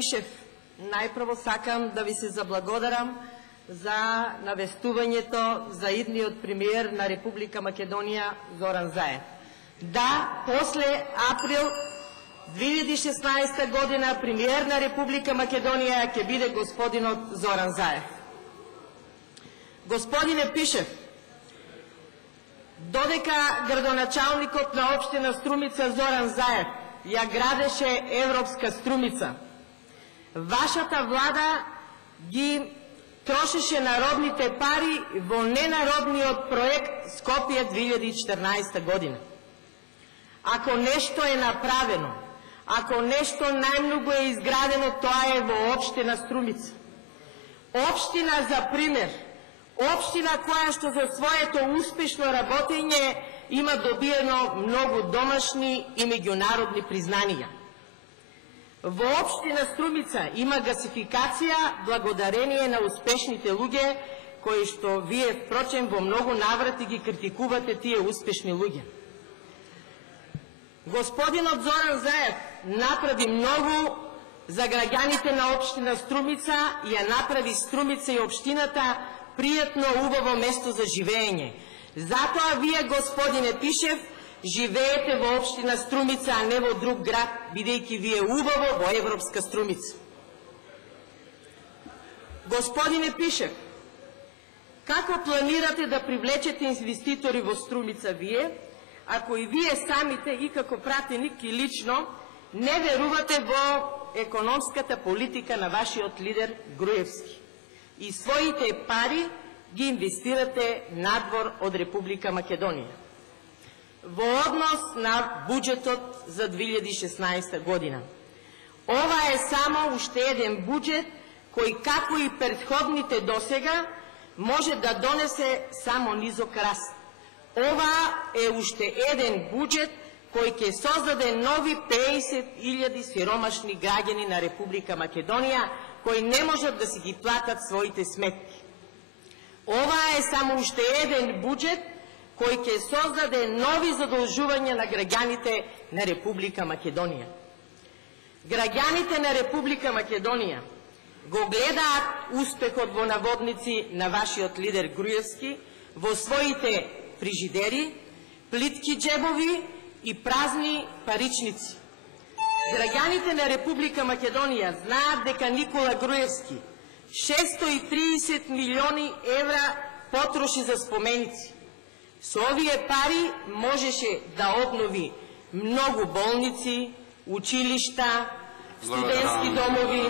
Пишев, најпрво сакам да ви се заблагодарам за навестувањето за идниот премиер на Република Македонија Зоран Заев. Да, после април 2016 година премиер на Република Македонија ќе биде господинот Зоран Заев. Господине Пишев, додека градоначалникот на општина Струмица Зоран Заев ја градеше Европска Струмица, вашата влада ги трошеше народните пари во ненародниот проект Скопје 2014 година. Ако нешто е направено, ако нешто најмногу е изградено, тоа е во општина Струмица. Општина за пример, општина која што за своето успешно работење има добиено многу домашни и меѓународни признанија. Во општина Струмица има гасификација благодарение на успешните луѓе, кои што вие, впрочем, во многу наврати ги критикувате тие успешни луѓе. Господинот Зоран Заев направи многу за граѓаните на општина Струмица и ја направи Струмица и општината пријатно убаво место за живење. Затоа вие, господине Пишев, живеете во општина Струмица, а не во друг град, бидејќи ви е убаво во Европска Струмица. Господине Пишев, како планирате да привлечете инвеститори во Струмица вие, ако и вие самите и како пратеник и лично не верувате во економската политика на вашиот лидер Груевски и своите пари ги инвестирате надвор од Република Македонија? Во однос на буџетот за 2016 година. Ова е само уште еден буџет кој, како и претходните досега, може да донесе само низок раст. Ова е уште еден буџет кој ќе создаде нови 50.000 сиромашни граѓани на Република Македонија, кои не можат да си ги платат своите сметки. Ова е само уште еден буџет кој ќе создаде нови задолжувања на граѓаните на Република Македонија. Граѓаните на Република Македонија го гледаат успехот во наводници на вашиот лидер Груевски во своите фрижидери, плитки джебови и празни паричници. Граѓаните на Република Македонија знаат дека Никола Груевски 630 милиони евра потроши за споменици. Со овие пари можеше да обнови многу болници, училишта, студентски домови,